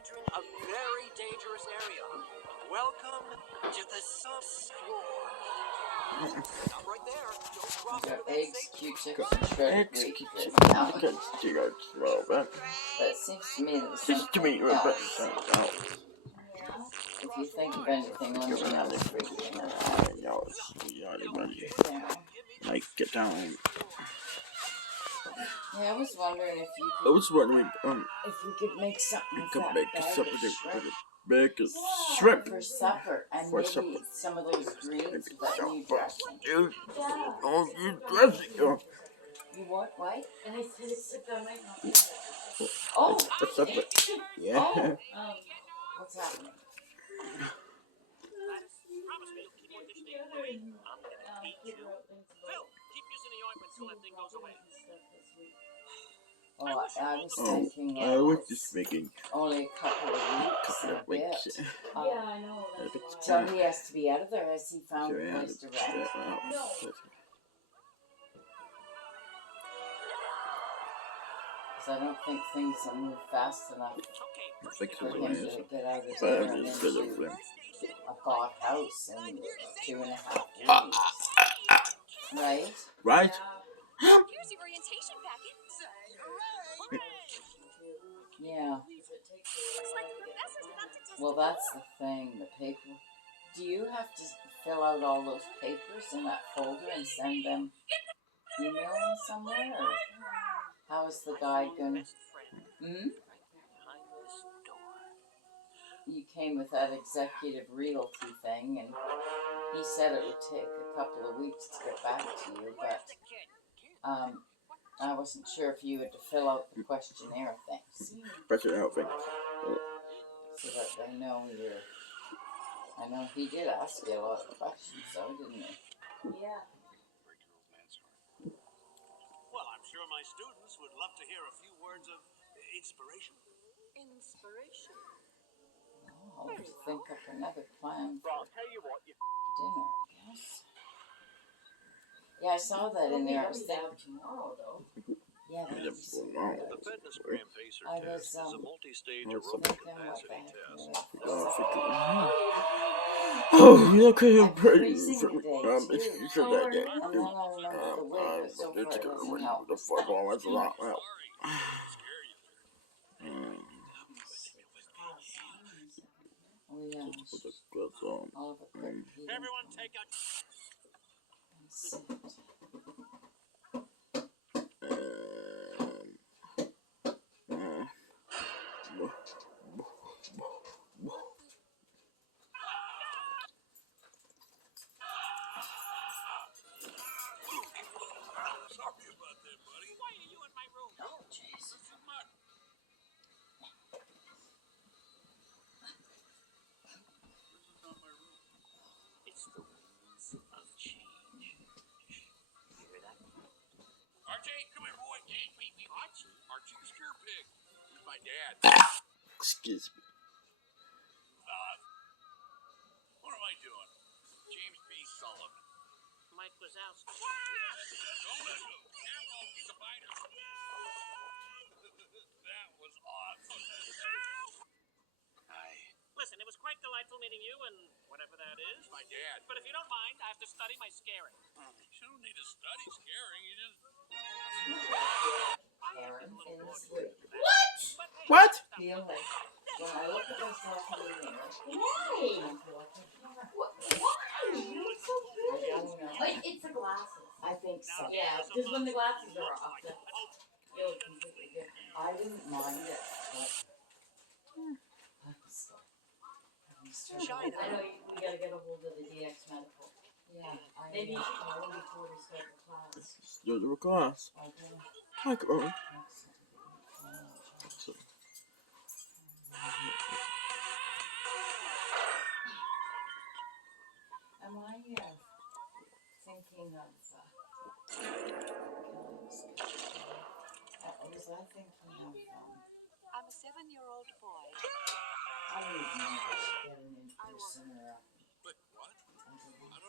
entering a very dangerous area. Welcome to the subfloor. Stop right there. Don't cross Got into that eggs, safe Q-tips, and shredded wheat. But it seems to me that something else. If you think of anything on your other freaking Like, get down. Yeah, I was wondering if you I could, was wondering, if we could make something with could that make a bag supper, of shrimp bake a shrimp for supper, and for maybe supper. some of those greens with that new dressing. Dude, oh, you dressing, You want white? And I said, except I might not be Oh, a supper. Yeah. oh, what's happening? Promise me you'll keep auditioning for me. I'm gonna beat you. Phil, keep using the ointment till that thing goes away. Oh, I was Oh, thinking I was it's just making only a couple of weeks and a bit. Yeah, I know. That's So he has to be out of there. Has he found a place to rest? No. Because I don't think things will move fast enough Okay, for him to get out of there and into a bought house in 2.5 weeks. Right? Right? Here's your orientation packet. Yeah. Looks like the professor's about to test. Well, that's the thing. The paper. Do you have to fill out all those papers in that folder and send them, email them somewhere? Or how is the guy going to... You came with that executive realty thing, and he said it would take a couple of weeks to get back to you, but I wasn't sure if you had to fill out the questionnaire things Questionnaire thing. so that they know you're... I know he did ask you a lot of questions, though, didn't he? Yeah. Well, I'm sure my students would love to hear a few words of inspiration. Inspiration. Oh, I'll have to think up another plan Well, for I'll tell you what, you dinner, I guess. Yeah, I saw that in there. I was thinking... tomorrow, though. Yeah, Yeah, that's so well, good. The Fitness Gram Pacer I test was, is a multi-stage what's aerobic thinking what the capacity heck test. Oh, look at him I'm pretty. freezing today, too. You said that day. And then I remember the wig, but so far it doesn't help. The football was a lot. Well. Oh, yeah. Put the gloves on. All of it couldn't heat him. Everyone take a... Sorry about that, buddy. Why are you in my room? Oh, jeez. This is my... This is not my room. It's the winds of change. You hear that? Archie, come here, boy. Hey, wait, Archie? Archie the Scare Pig. He's my dad. Excuse me. What am I doing? James B. Sullivan. Mike Wazowski. Don't let him. Careful, he's a biter. That was awesome. Hi. Listen, it was quite delightful meeting you and whatever that is. My dad. But if you don't mind, I have to study my scaring. You don't need to study scaring. You just... Aaron is good. What? Feel like when I look at myself in the mirror, Why? I feel like a camera. Why? You look so I pretty. don't know. Like, it's the glasses. I think so. Yeah, because when the glasses are off, they look completely different. I didn't mind it, but I'm struggling. I know we gotta get a hold of the DX Medical. Yeah, Maybe you should call them before we start the class. Do the class. I do. Hi, come on. Am I thinking of, was I thinking of, I'm a 7-year-old boy. I don't even know if I should get an in-person or But what?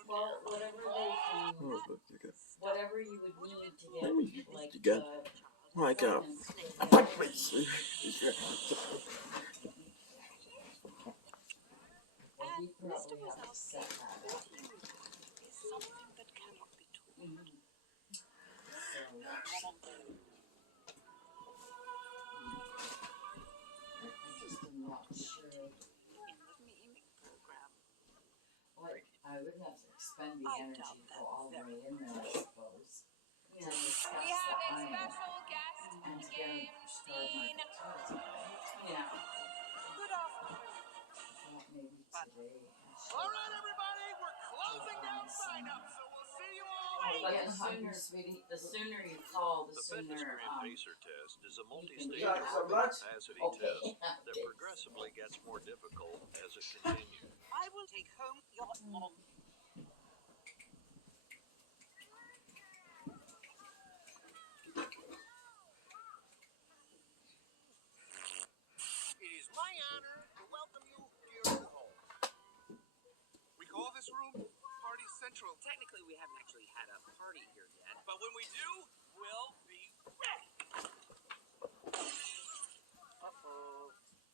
Well, whatever they can, Oh, that's okay. whatever you would need to get, like, Again. Like, appointments with apartments. have to expend the I energy doubt to that go all the very way in there, I suppose. Yeah. To discuss We the have a iron special guest in and the to get him game prescribed scene. Margaritavs, right? Yeah. Good afternoon. Thought maybe But- today I should. All right, everybody, we're closing down sign-up, so we'll see you all Oh, later. yeah, the sooner, sweetie, the sooner you call, the The sooner, FitnessTrend Pacer test is a you can multi-stage do it. so much? capacity Okay. test that progressively gets more difficult as it continues. I will take home your mom. It is my honor to welcome you dear to home. We call this room Party Central. Technically, we haven't actually had a party here yet, but when we do, we'll be ready.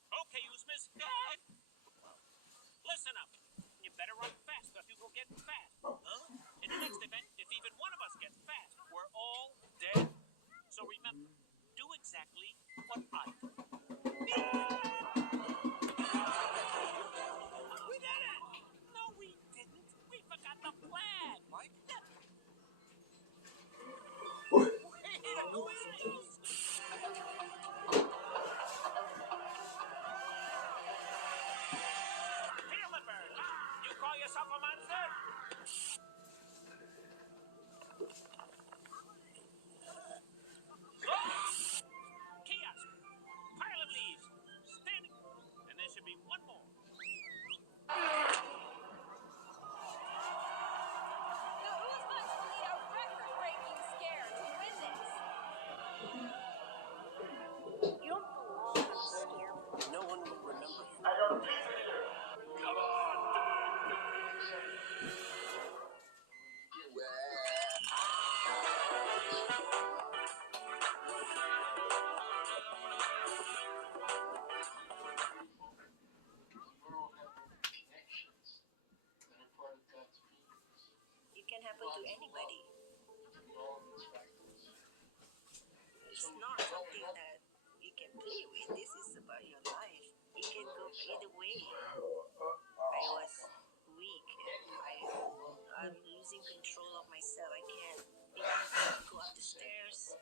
Okay, Usmas. Listen up. You better run fast or you will get fast. Huh? In the next event, if even one of us gets fast, we're all dead. So remember, do exactly what I did. We did it! No, we didn't. We forgot the flag. Mike? Way to go, Eagles! Feel it, bird. You call yourself a monster? Kiosk. Pile of leaves. Standing. And there should be one more. The Uzmas will need a record-breaking scare to win this. You don't belong on the scare. No one will remember you. Come on! It can happen to anybody. It's not something that you can play with. This is about your life. It can go either way. I was weak and I'm losing control of myself. I can't even go up the stairs.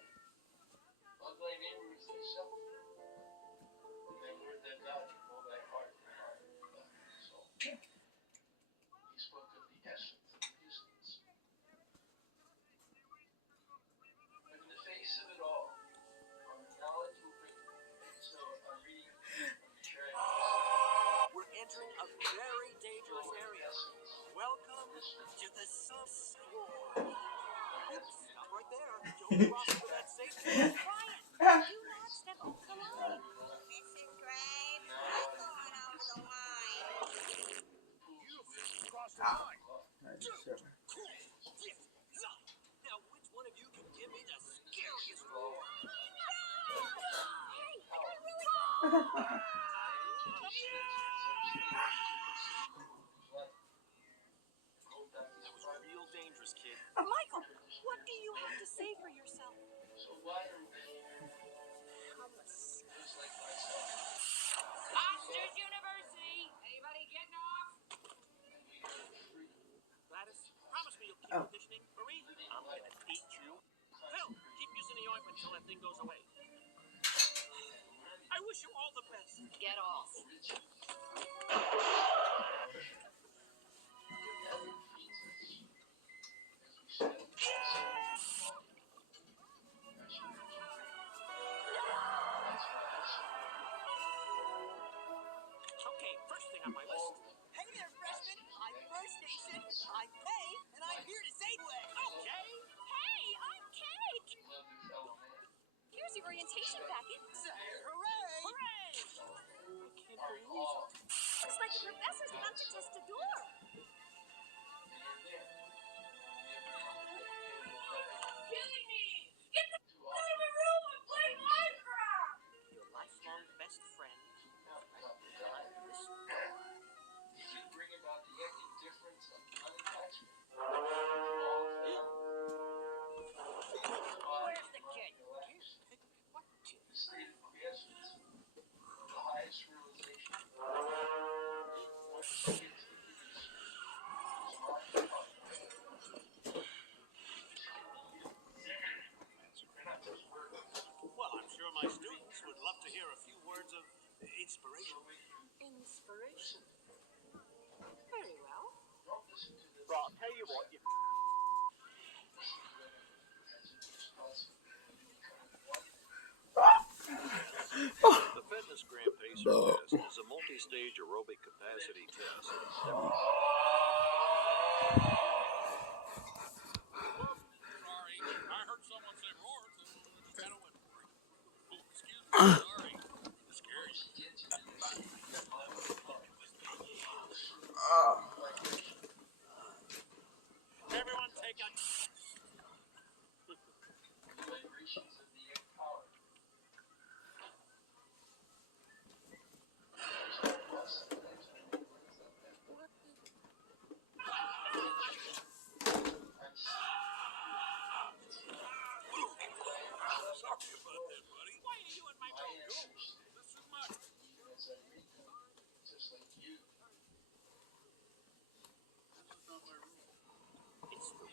We're entering a very dangerous area. Welcome to the subscore. Oops, stop right there. Don't cross into that safe. Brian, do not step over the line. Mrs. Graves, I'm going over the line. You've crossed the line. I'm sure. Now, which one of you can give me the scariest roar? That was real dangerous, kid. Michael, what do you have to say for yourself? Oxford University. Anybody getting off? Gladys, promise me you'll keep conditioning. Marie, I'm gonna eat you. Phil, keep using the ointment until that thing goes away. I wish you all the best. Get off. Okay, first thing on my list. Hey there, freshman! I'm First Station, I'm Pay, and I'm here to save way. Okay. Hey, I'm Cake. Here's your orientation packet. Say hooray! Hooray! I can't believe it. Looks like the professor's about to test a door. Killing me! Get the out of my room and play Minecraft! Your lifelong best friend. Where's the kid? What kid? few words of inspiration. Inspiration. Very well. Right, I'll tell you what, you The Fitness Grand Pacer test is a multi-stage aerobic capacity test. Sorry, I heard someone say roar, so I just kind of went for it. Oh, excuse me, sorry. Scary. everyone take a Sorry about that, buddy. why are you in my room? This is my... This is not my room. It's the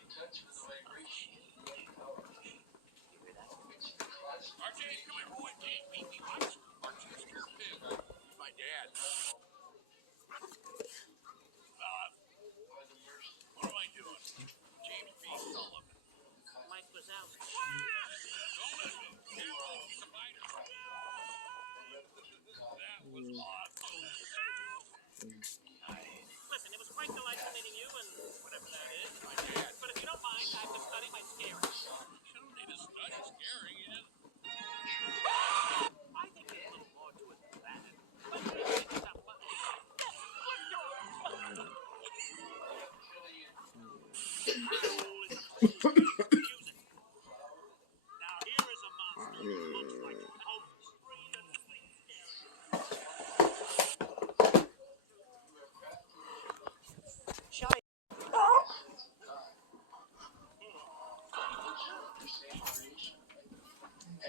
RJ, come here, boy. Hey, baby, watch. Archie the Scare Pig. My dad. What am I doing? James B. Sullivan. Mike Wazowski. Don't listen. He's a fighter. That was awesome. Listen, it was quite delightful meeting you and whatever that is. My dad. But if you don't mind, I have to study my scaring. You don't need to study scaring. You just... I think there's a little more to it than that. But it's not fun. Now here is a monster who looks like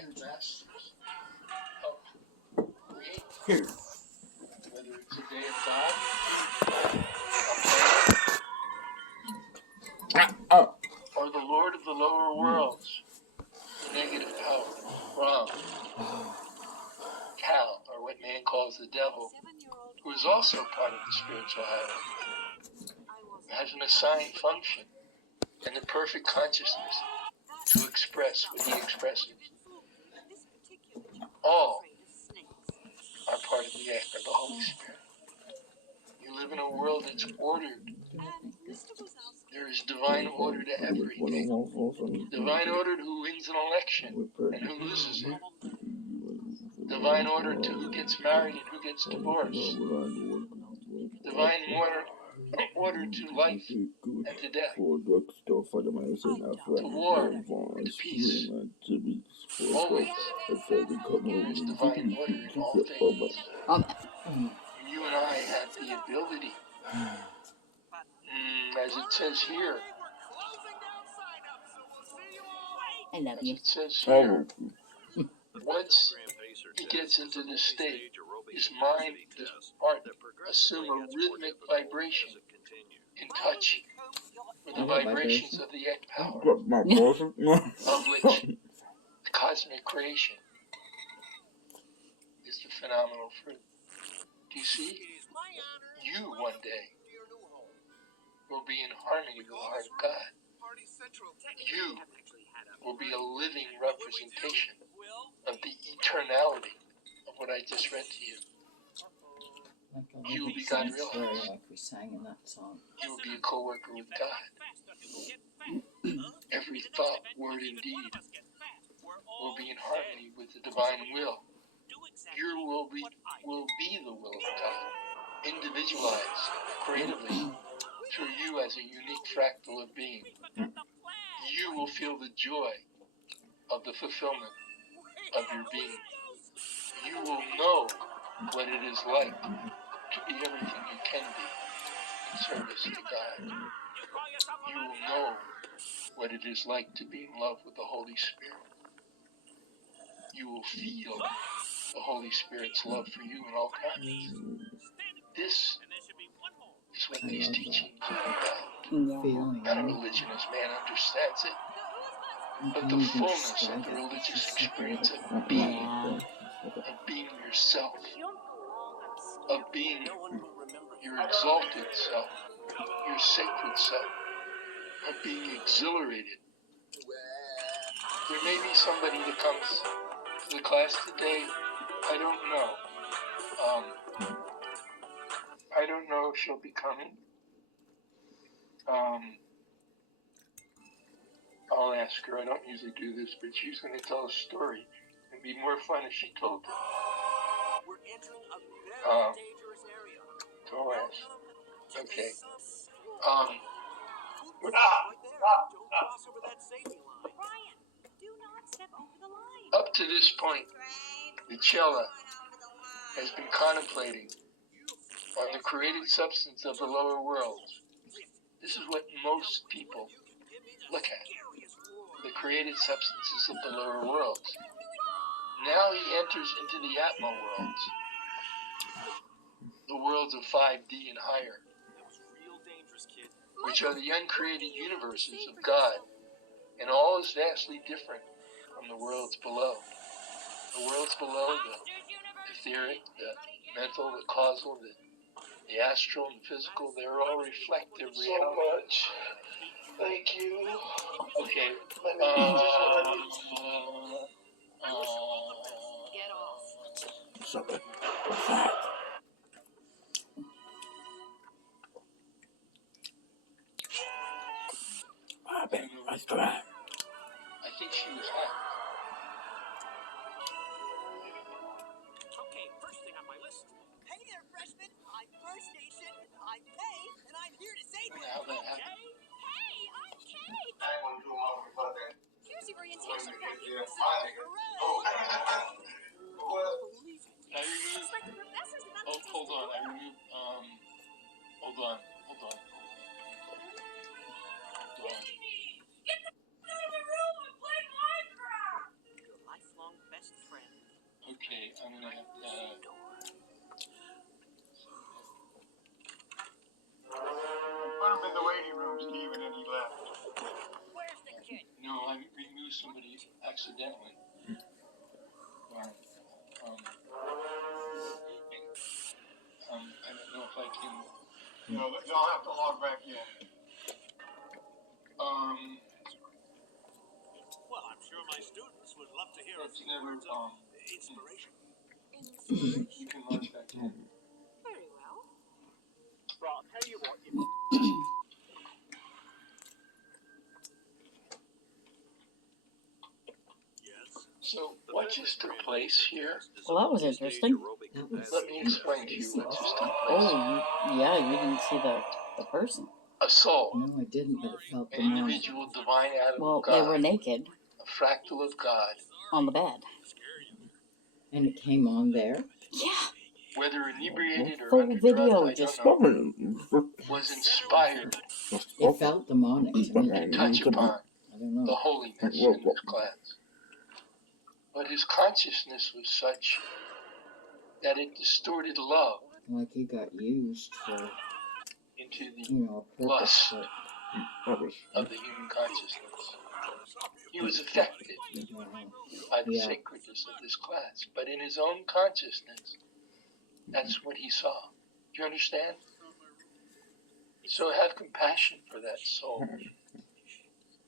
Elvis. Here. Whether it's a day of God, Oh. or the Lord of the lower worlds, the negative power, Ram, Cal, or what man calls the devil, who is also part of the spiritual highway, has an assigned function and the perfect consciousness to express what he expresses. All are part of the act of the Holy Spirit. You live in a world that's ordered. There is divine order to everything. Divine order to who wins an election and who loses it. Divine order to who gets married and who gets divorced. Divine order to life and to death. To war and to peace. Always there is divine order in all things. You and I have the ability, as it says here, I love as you. it says here, once he gets into this state, his mind, his heart assume a rhythmic vibration in touch with the vibrations of the Ek power, of which the cosmic creation is the phenomenal fruit. Do you see? You one day will be in harmony with the heart of God. You will be a living representation of the eternality of what I just read to you. You will be God realized. Like we sang in that song. You will be a co-worker with God. Every thought, word, and deed will be in harmony with the divine will. Your will be the will of God, individualized creatively through you as a unique fractal of being. You will feel the joy of the fulfillment of your being. You will know what it is like to be everything you can be in service to God. You will know what it is like to be in love with the Holy Spirit. You will feel the Holy Spirit's love for you in all times. This is what these teachings are about. Not a religion as man understands it, but the fullness of the religious experience of being of being yourself, You don't belong on a of being your exalted self, your sacred self, of being exhilarated. There may be somebody that comes to the class today. I don't know. I don't know if she'll be coming. I'll ask her. I don't usually do this, but she's going to tell a story. It'd be more fun if she told it. We're entering a very dangerous area. So I'll ask. Okay. Right there. Don't cross over that safety line. Brian, do not step over the line. Up to this point, the Cella has been contemplating on the created substance of the lower worlds. This is what most people look at, the created substances of the lower worlds. Now he enters into the Atma worlds, the worlds of 5D and higher, which are the uncreated universes of God, and all is vastly different from the worlds below. The worlds below, the etheric, the mental, the causal, the astral and physical, they're all reflective reality. So much. Thank you. Okay. Get off. So good. What's that? Robin, what's that? I think she was hacked. Okay, first thing on my list. Hey there, freshman. I'm First Station. I'm Kay, and I'm here to save you. How that happened? Hey, I'm Kate. I want to do a moment about that. Here's your orientation packet. Yeah, oh, well, I removed. It's like the professor's about Oh, to hold on. I removed. Hold on. Get the out of the room and play Minecraft! Your lifelong best friend. Okay, I'm gonna have to. Put him in the waiting room, Steven, and he left. Where's the kid? No, I removed somebody accidentally. I don't know if I can. No, they'll have to log back in. Well, I'm sure my students would love to hear a It's few never. words of inspiration. You can launch back in. Very well. Well, I'll tell you what. Yes. So, what just took place here? Well, that was interesting. Let me explain to you what just took place. Oh, yeah, you didn't see the person. A soul, No, I didn't, but it felt an demonic. individual divine atom Well, of they God, were naked a fractal of God, on the bed. And it came on there. Yeah. whether inebriated or Full under video drugs, I just- don't know, was inspired It felt demonic to me. to touch upon I don't the know. holiness in this class. But his consciousness was such that it distorted love Like he got used for, into the a purpose. lust That, of the human consciousness. He was affected by the Yeah. sacredness of this class, but in his own consciousness, that's what he saw. Do you understand? So have compassion for that soul.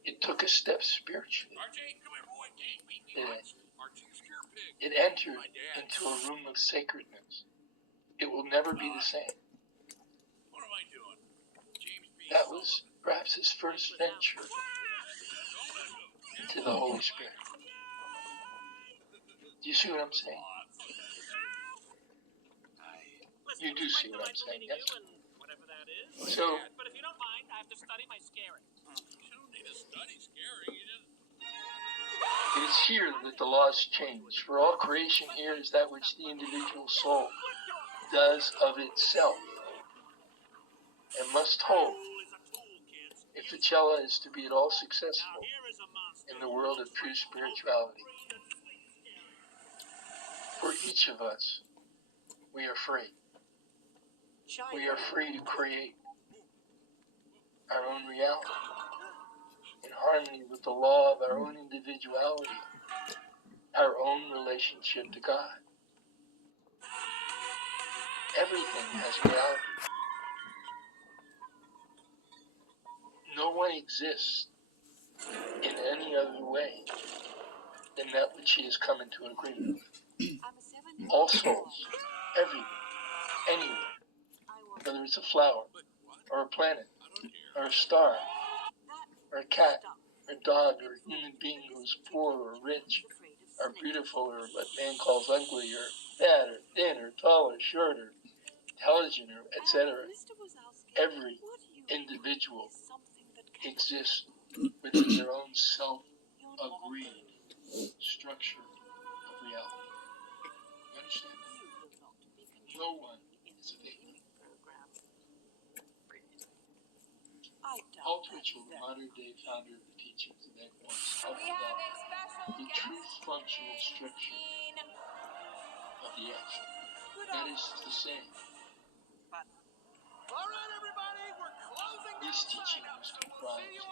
It took a step spiritually. It entered into a room of sacredness. It will never be the same. That was perhaps his first venture into the Holy Spirit. Do you see what I'm saying? You do see what I'm saying, yes? So, But if you don't mind, I have to study my scaring. You don't need to study scaring. You just it is here that the laws change. For all creation here is that which the individual soul does of itself and must hold if the Cella is to be at all successful in the world of true spirituality. For each of us, we are free. We are free to create our own reality in harmony with the law of our own individuality, our own relationship to God. everything has reality. No one exists in any other way than that which he has come into agreement with. All souls, everywhere, anywhere, whether it's a flower, or a planet, or a star, or a cat, or a dog, or a human being who's poor or rich, or beautiful, or what man calls ugly, or fat, or thin, or tall, or short, or intelligent, or etc. Every individual exists within their own self-agreed structure of reality. You understand that? No one is a victim. Paul Twitchell, the modern-day founder of the teachings of Equinox, talked about the true functional structure of the X. That is to say, this teaching was comprised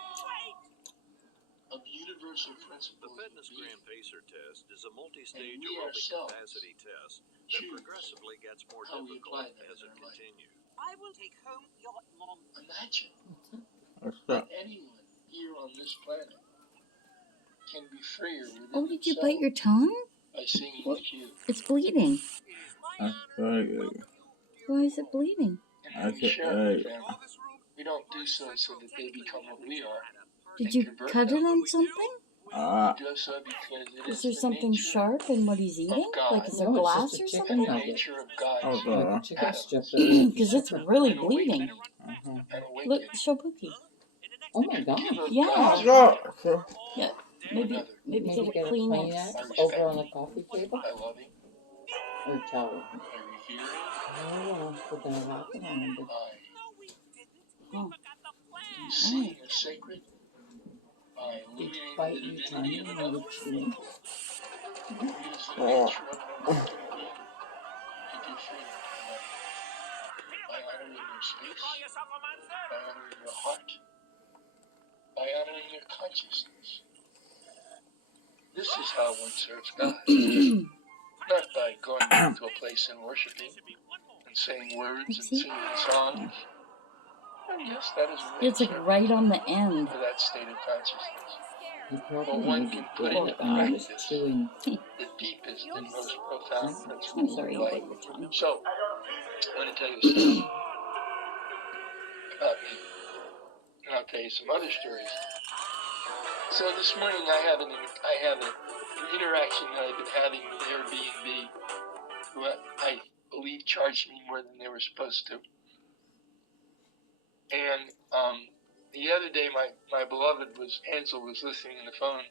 of universal principles. The Fitness Gram Pacer test is a multi-stage we aerobic ourselves capacity test that progressively gets more difficult as it continues. I will take home your long. Imagine What's that that? anyone here on this planet can be freer within Oh, did you themselves bite your tongue? by singing What? with you. It's bleeding. That's very good. Why is it bleeding? And when we share it with them, we don't do so that they become what we are. Did you cut it on something? We do so because it Is is there the something nature sharp in what he's eating? God. Like is there No, it's glass just a or chicken something? the nugget. nature of God's Oh, Like a God. chicken atoms. strip that we Because it's really An bleeding. awakening. An Look, awakening. show Pookie. Oh my Give gosh. of Yeah. God's God. Yeah. to Maybe another maybe Maybe get get a a Kleenex. Kleenex over on the coffee table by loving, or towel. by revering, Oh, we're gonna happen on him. by Oh. seeing the sacred, by Did you illuminating bite the your divinity tongue of when another. you were chewing? It is the nature of an awakened being to give freedom to another. By honoring their space, by honoring their heart, by honoring their consciousness. This is how one serves God. Not by going to a place and worshiping and saying words and Oopsie. singing songs. And yes, that is a way It's of like serving right on the end. for that state of consciousness. You But probably one made can it put dead into when he was practice chewing. the deepest and most profound I'm principles sorry of you life. bit your tongue. So, I'm going to tell you a story about me. And I'll tell you some other stories. So this morning I have an interaction that I've been having with Airbnb, who I believe charged me more than they were supposed to. And the other day my beloved Hansel was listening on the phone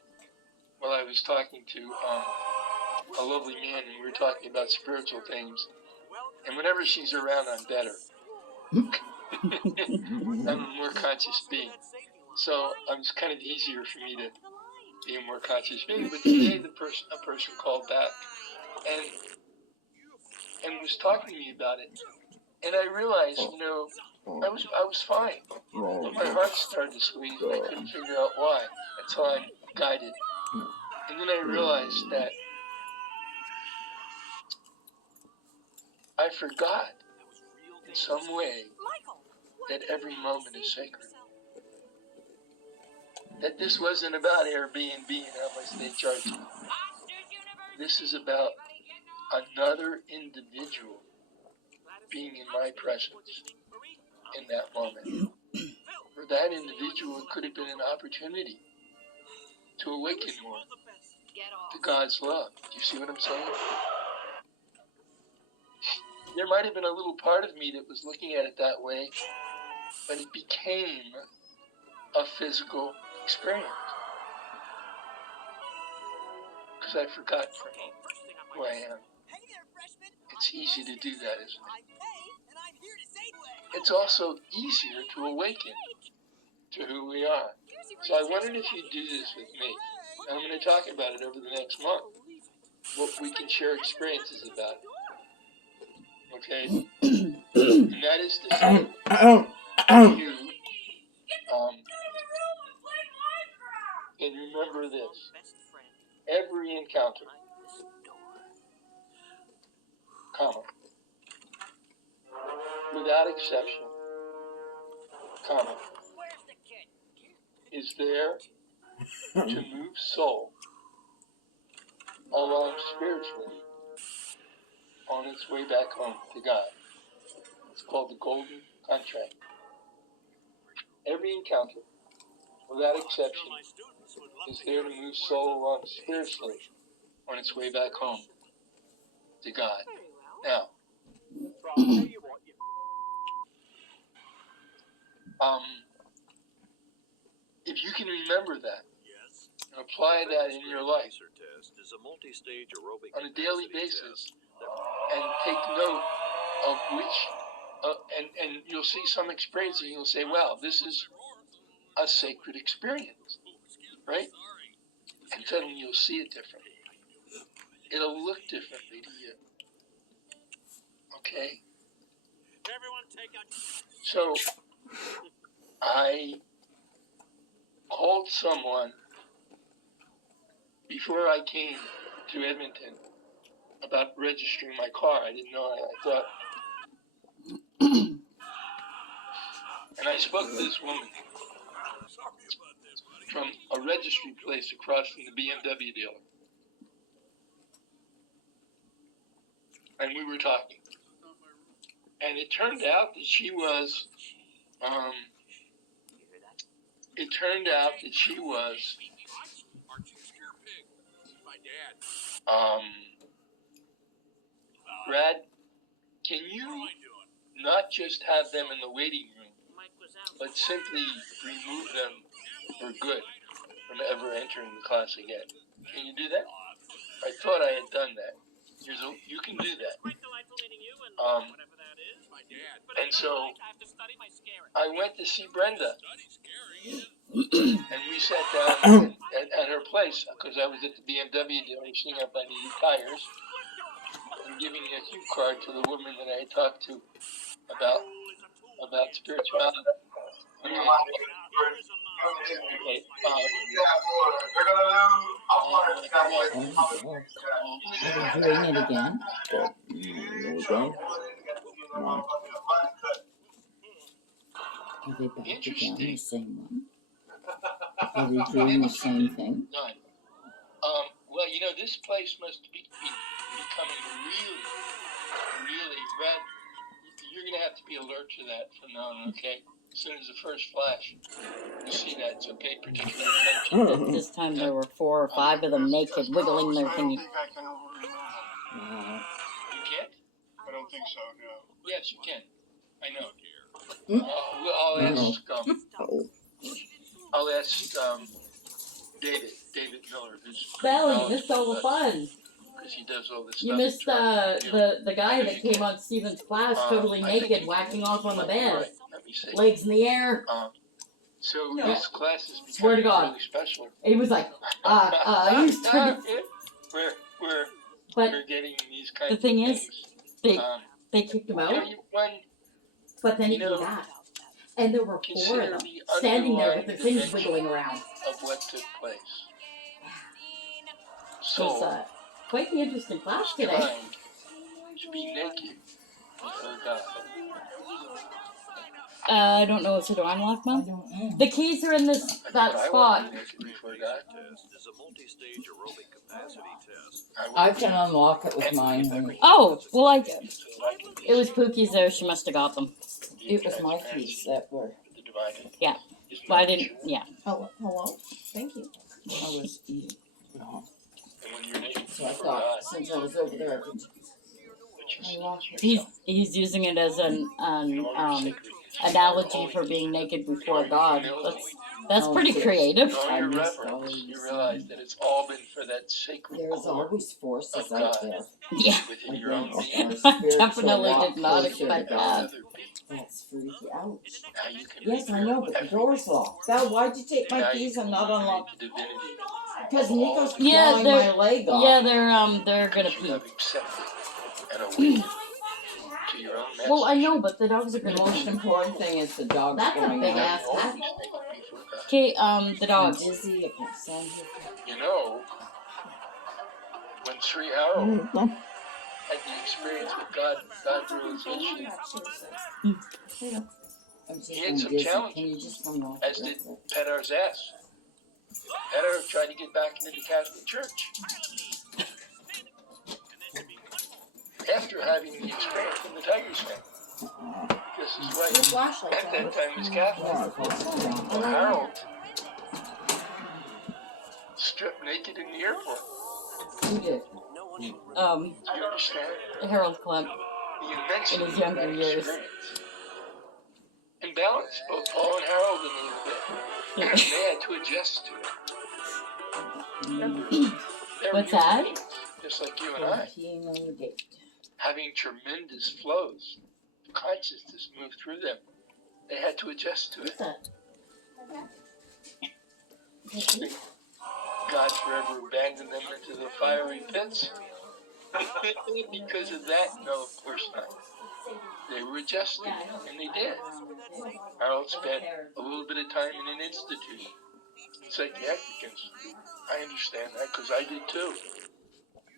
while I was talking to a lovely man, and we were talking about spiritual things. And whenever she's around, I'm better. I'm a more conscious being. So it's kind of easier for me to be a more conscious being. But today a person called back and was talking to me about it. And I realized, I was fine. But my heart started to squeeze and I couldn't figure out why until I'm guided. And then I realized that I forgot in some way that every moment is sacred. That this wasn't about Airbnb and how much they charge you. This is about another individual being in my presence in that moment. For that individual, it could have been an opportunity to awaken more to God's love. Do you see what I'm saying? There might have been a little part of me that was looking at it that way, but it became a physical experience. Because I forgot for me who I am. It's easy to do that, isn't it? It's also easier to awaken to who we are. So I wondered if you'd do this with me. I'm going to talk about it over the next month. What we can share experiences about it. Okay? And that is to say, you and remember this. Every encounter, without exception, comma, is there to move soul along spiritually on its way back home to God. It's called the Golden Contract. Every encounter, without exception, is there to move soul along spiritually on its way back home to God. Now, if you can remember that and apply that in your life on a daily basis and take note of which, and you'll see some experience and you'll say, wow, this is a sacred experience, right? And suddenly you'll see it differently. It'll look differently to you. Okay? So, I called someone before I came to Edmonton about registering my car. I didn't know. I thought, and I spoke to this woman from a registry place across from the BMW dealer. And we were talking. And it turned out that she was, Brad, can you not just have them in the waiting room, but simply remove them for good from ever entering the class again? Can you do that? I thought I had done that. You can do that. And so I went to see Brenda, and we sat down at her place because I was at the BMW dealer seeing if I needed tires and giving a cue card to the woman that I had talked to about spirituality. Are they doing it again? Are they back again, the same one? Are they doing the same thing? None. Well, this place must be becoming really red. You're going to have to be alert to that phenomenon, okay? As soon as the first flash, you see that, so pay particular attention. This time there were 4 or 5 of them naked, wiggling their thingy. I can remove them. You can't? I don't think so, no. Yes, you can. I know. I'll ask David Miller, who's Belle, you missed all the fun. because he does all this You stuff. missed the guy that came on Steven's class totally naked, whacking off on the bed. Right, let me see. Legs in the air. So this class is Swear to becoming God. really special. He was like, you started. We're getting these kinds The thing of is, things. they kicked him out. But then he came back. And there were 4 of them standing there with their things wiggling around. Of what took place. It was quite the interesting class today. To be naked before God. I don't know. So do I unlock them? I don't know. The keys are in that spot. I can unlock it with mine. Honey. Oh, well, It was Pookie's there. She must have got them. It was my keys that were. Yeah. But I didn't, yeah. Hello? Thank you. I was eating. No. So I So thought, since I was over there, I lost it. He's using it as an analogy for being naked before God. That's pretty creative. In your reverence, you realize that it's all been for that sacred There's core always forces out there. Yeah. within your own Against being. our I spiritual definitely walk did not closer expect to God. that. That's freaky out. Now you can Yes, I know, but the door's locked. Val, why'd you take my keys and not unlock? Because Nico's clawing my leg off. Yeah, they're gonna You pee. have accepted and awakened to your own message. Well, I know, but the dogs are The gonna most pee. important thing is the dog's That's a going big out. ass hat. Okay, the I'm dogs. dizzy. I can't stand here. You know, when Sri Harrow had the experience with God's realization. He had some challenges, as did Petar's ass. Petar tried to get back into the Catholic Church. After having the experience from the Tigers fan. Just as right. At that time was Catholic. Well, Harold stripped naked in the airport. Who did? Do you understand? Harold Klemp. The immensity In his younger of that years. experience. And balance both Paul and Harold a little bit. They had to adjust to it. Remember, they're What's human that? beings, just like you and I, having tremendous flows of consciousness move through them. They had to adjust to it. God forever abandoned them into the fiery pits. Because of that, no, of course not. They were adjusting, and they did. Harold spent a little bit of time in an institute, psychiatric institute. I understand that because I did too.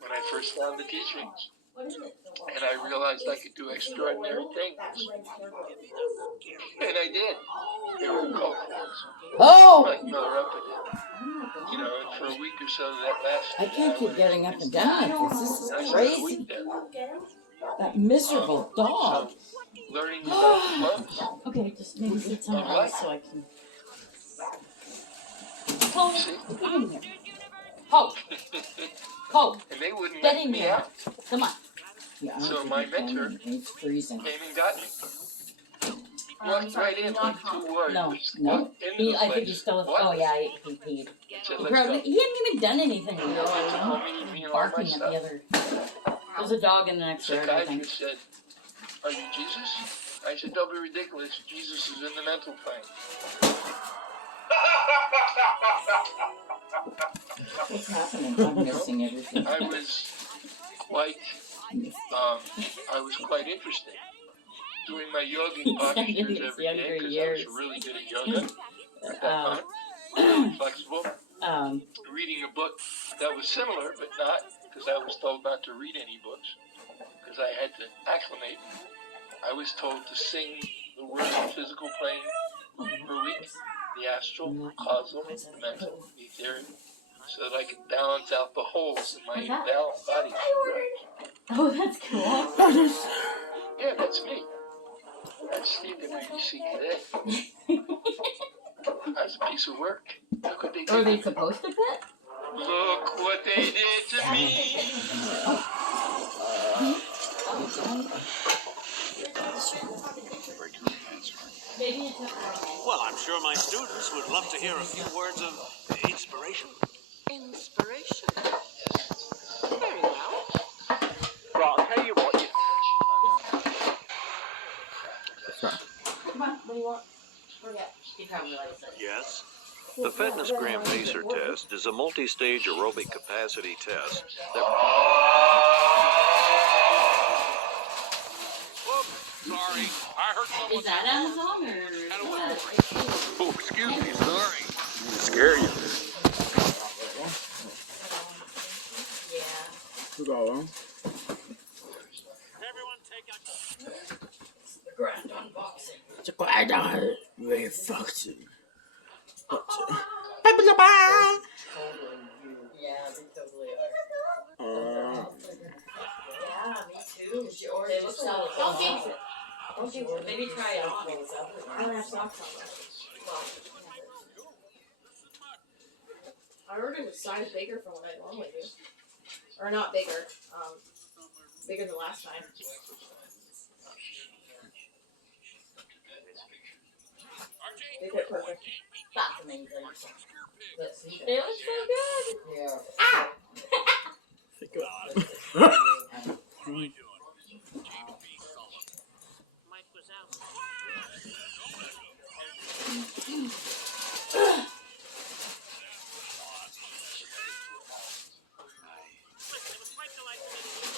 When I first found the teachings, and I realized I could do extraordinary things, and I did. They were called forms. Oh! Like Mother Uppa did. You know, and for a week or so that lasted. I can't keep getting up and down because this is I spent a crazy. week there. That miserable dog. So, learning about the flows. Okay, just maybe sit somewhere Of life. else so I can. See? Hope. Hope. And they wouldn't Get let in me here. out. Come on. Yeah, I don't So think my it's going mentor in. It's freezing. came and got me. Walked right in like 2 words. No, no. Walked into the I think place. he's still. What? Oh yeah, he peed. Said, let's Probably, go. he hadn't even done anything. You know, Told I me to be know. in all my Barking at stuff. the other. There's a dog in the next yard, I think. Psychiatrist said, "Are you Jesus?" I said, "Don't be ridiculous. Jesus is in the mental plane." What's happening? I'm missing everything. I was quite interested. Doing my yoga postures every day because I was really good at yoga at that time. Flexible. Reading a book that was similar, but not, because I was told not to read any books, because I had to acclimate. I was told to sing the words of physical plane per week, the astral, causal, mental, etheric, so that I could balance out the holes in my imbalanced body. Oh, that's cool. Yeah, that's me. That's Stephen who you see today. That's a piece of work. Look what they did. Are they supposed to fit? Look what they did to me. Well, I'm sure my students would love to hear a few words of inspiration. Inspiration. Very well. Well, I'll tell you what. Come on, what do you want? Forget. You probably like it. Yes? The Fitness Gram Pacer test is a multi-stage aerobic capacity test that... Whoops, sorry. I heard someone... Is that Amazon or? Oh, excuse me, sorry. Scare you. $2. Everyone take a... Grand unboxing. It's a grand very foxy. Yeah, they totally are. Yeah, me too. They look solid. Don't jinx it. Don't jinx it. Maybe try it on. I don't have socks on. I ordered a size bigger from what I normally do. Or not bigger, bigger than last time. They fit perfect. That's amazing. Let's see. They look so good. Yeah. Ah! Mike was out. Listen, it was quite delightful meeting you.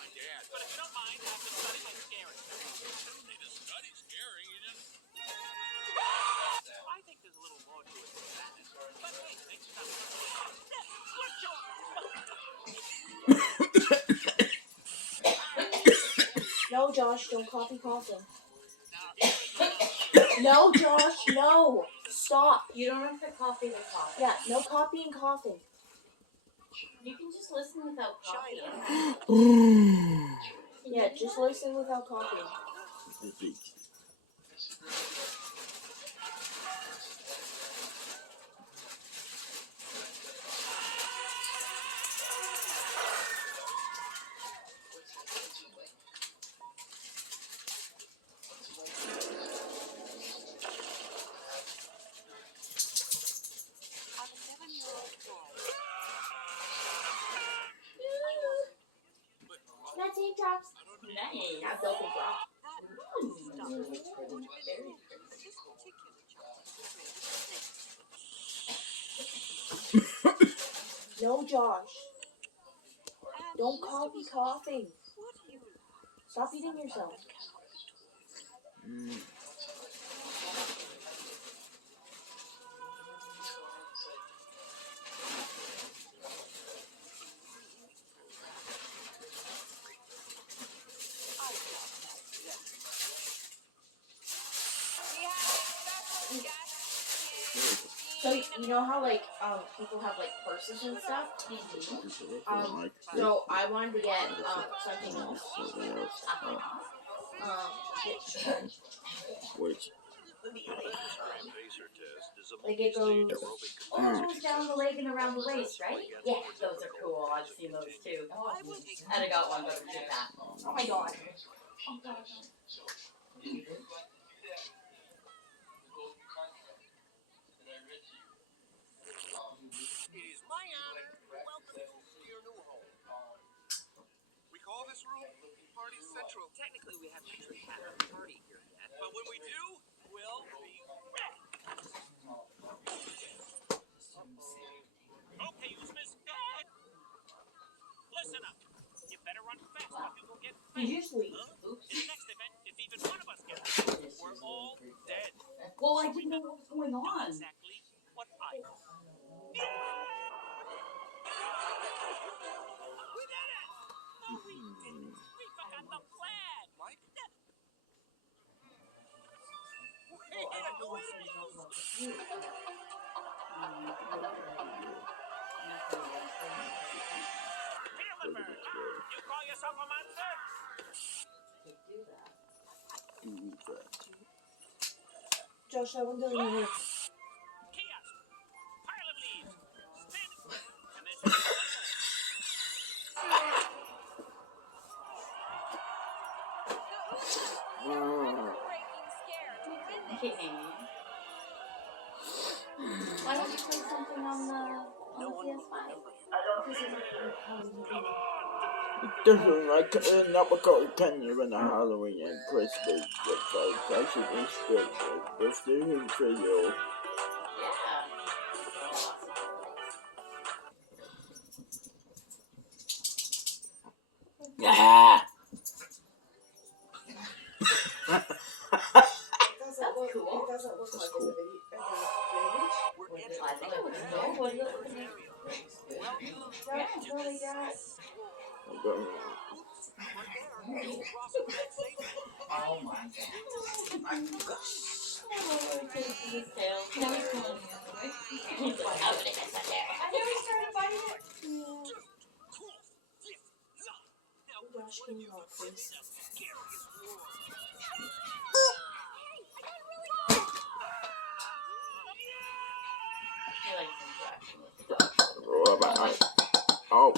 My dad. But if you don't mind, I have to study my scaring. Don't need to study scaring, you just... I think there's a little more to it than that. But hey, thanks for coming. No, Josh, don't copy coughing. No, Josh, no. Stop. You don't have to copy the cough. Yeah, no copying coughing. You can just listen without copying. Yeah, just listen without copying. That's it, drops. Nice. Not building drop. No, Josh. Don't copy coughing. Stop eating yourself. So you know how like people have like purses and stuff? So I wanted to get something else. Which? Like it goes down the leg and around the waist, right? Yeah, those are cool. I've seen those too. And I got one that did that. Oh my god. Oh god. It is my honor to welcome you to your new home. We call this room Party Central. Technically, we haven't actually had a party here yet, but when we do, we'll be back. Okay, Usmas, go ahead. Listen up. You better run fast or you will get fat. Did you sleep? In the next event, if even one of us gets fat, we're all dead. Well, I didn't know what was going on. Exactly what I know. We did it! No, we didn't. We forgot the flag. Mike? Wait a minute. Fielderberg, you call yourself a monster? Josh, I wonder if Chaos. Pile of leaves. Spin. And then Why don't you play something on the PS5? It doesn't like an uppercut Kenya when a Halloween and Christmas gift. I should be straight with the video. Yeah. That's cool. it doesn't look like cool. I think it was cool. What do you look at? Yeah, it's really good. Oh my god. His tail. Now he's pulling me out away. He's like, how did I get that there? I never started biting it. Josh, can you help, please? Oh.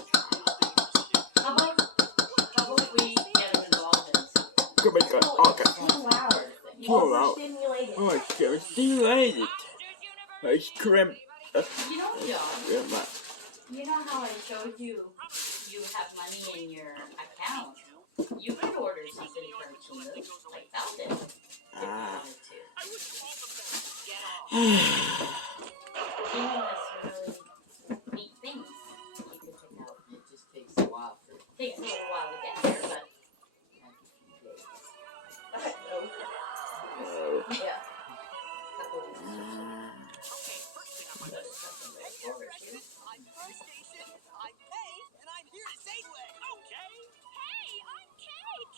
How about we get him involved in Come on, okay. 2 hours? 2 hours. Overstimulated. Oh, it's overstimulated. It's crimp. You know, John, Yeah, you know how I showed you have money in your account? You could order something from Tino's, like Falcon, if you wanted to. Tino has some really neat things you can pick out. It just takes a while. Takes a little while to get there, but yeah. I'm First Station, I'm Faye, and I'm here to say okay. Hey, I'm Kate.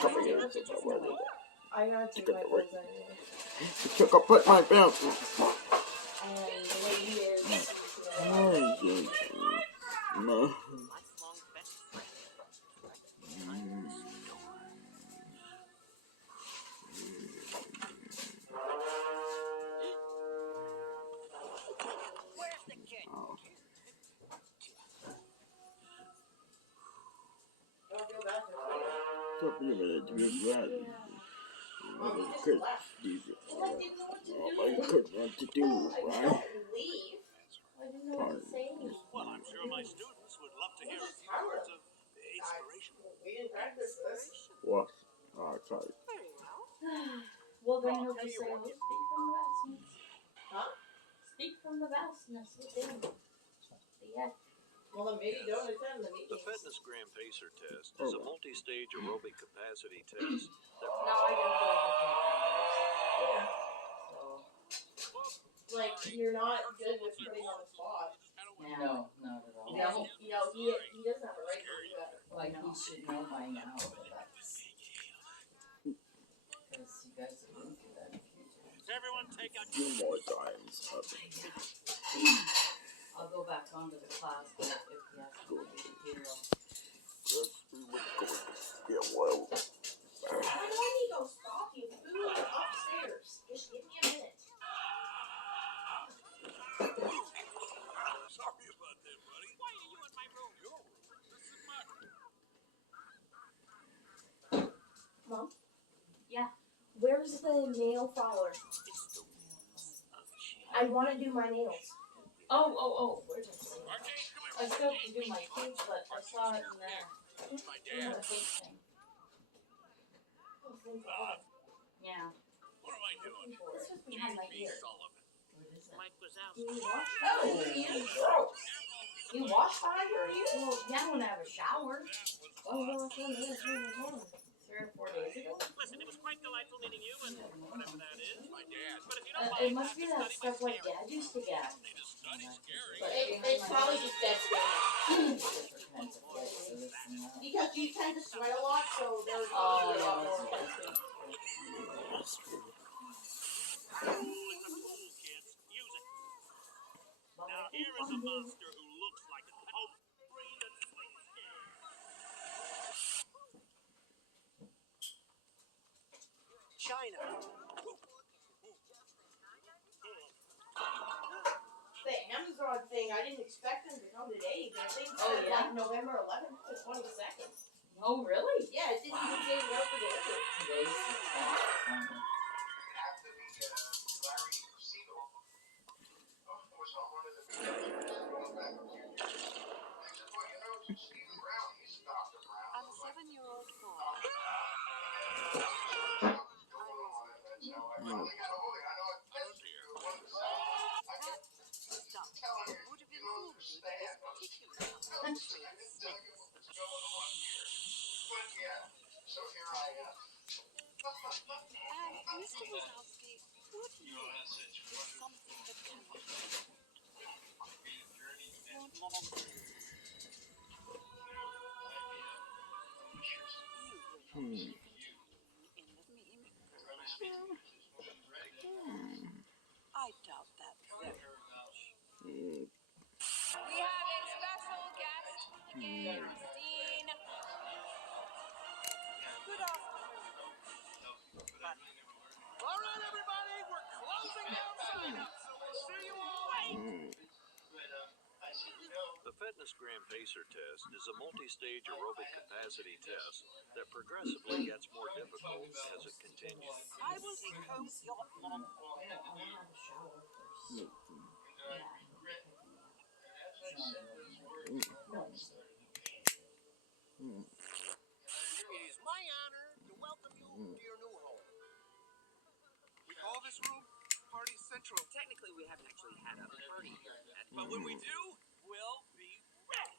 couple years ago, what is that? I gotta take my clothes anyway. You took a put my belt. And the lady is. No. Lifelong best friend. Where's the kid? Oh. Took me a minute to get right. I couldn't know what to do, right? Well, I'm sure my students would love to hear a few words of inspiration. We didn't practice this. What? Oh, sorry. Very well. Well, then he'll just say, oh, speak from the vastness. Huh? Speak from the vastness within. Yeah. Well, then maybe don't attend the The meetings. Fitness Gram Pacer test is a multi-stage aerobic capacity test that No, I didn't feel like yeah. Like, you're not good with putting on the spot. No, not at all. No, he doesn't have a right to do that. Like, he should know by now that that's... Because you guys have been through that a few times. everyone take a Two more times. I'll go back onto the class, but if you have to do the hero. Yeah, well. Why do I need to go stop you? Food upstairs. Just give me a minute. Sorry about that, buddy. Why are you in my room? Your room? This is my room. Mom? Yeah. Where's the nail filer? I want to do my nails. Oh. Where's it? I still have to do my teeth, but I saw it in there. My In dad. the pink thing. Oh, thank God. Yeah. What am I doing? This was behind my ear. Sullivan. Mike was out. Do you wash? Oh, gross. You wash behind your ears? Well, yeah, when I have a shower. Oh, well, it's on there. 3 or 4 days ago. Listen, it was quite delightful meeting you and whatever that is. My dad. But if you don't It mind, must be that stuff like Dad used to get. Scary. It's probably just dead skin. Because you tend to sweat a lot, so there's a lot more. It's a tool, kids. Use it. Now here is a monster who looks like a coat green and sweet skin. China. The Amazon thing, I didn't expect them to come today. The thing Oh, said yeah? like November 11th to 22nd. Oh, really? Yeah, it didn't even say where for delivery. Today's the 10th. I'm a 7-year-old boy. Stuff would have informed you that this particular country stinks. And Mr. Wazowski, would you is something that can be I doubt that very much. We have a special guest in Christine. Good afternoon. All right, everybody, we're closing down sign-up, so we'll see you all later. The Fitness Gram Pacer test is a multi-stage aerobic capacity test that progressively gets more difficult as it continues. I will become your mom. It is my honor to welcome you to your new home. We call this room Party Central. Technically, we haven't actually had a party here yet, but when we do, we'll be ready.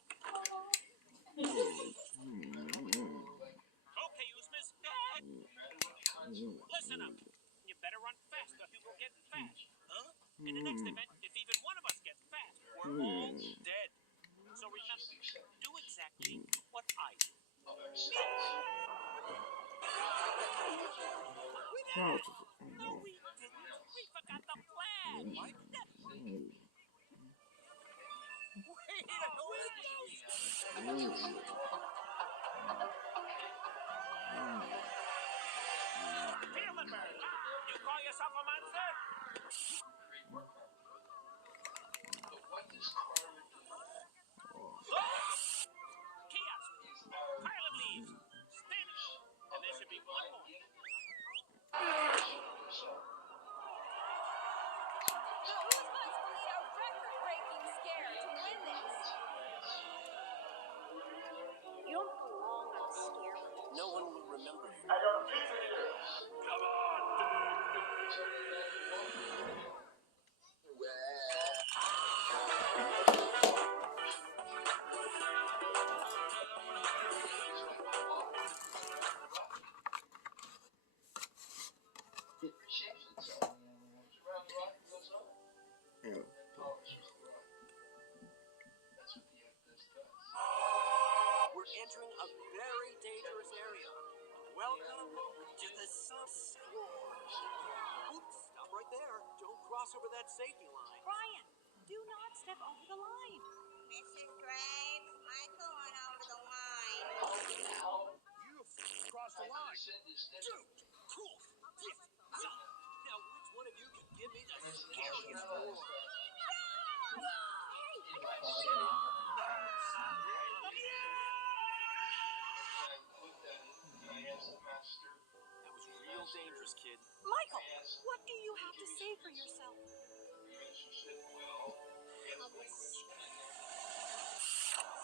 Okay, Usmas. Listen up. You better run fast or you will get fat. Huh? In the next event, if even one of us gets fat, we're all dead. So remember, do exactly what I do. No, No, we didn't. We forgot the flag. What? Fieldberg, you call yourself a monster? Kiosk, pile of leaves, Spanish, and there should be one more. Who's must need a record-breaking scare to win this? You don't belong on the scare wheel. No one will remember you. I got a pizza here. Come on, we're entering a very dangerous area. Welcome to the subfloor. Oops, stop right there. Don't cross over that safety line. Brian, do not step over the line. Mrs. Graves, Michael went over the line. You crossed the line. Dude, cool. Yes. Now, which one of you can give me the scariest roar? That was real dangerous, kid. Michael, what do you have to say for yourself?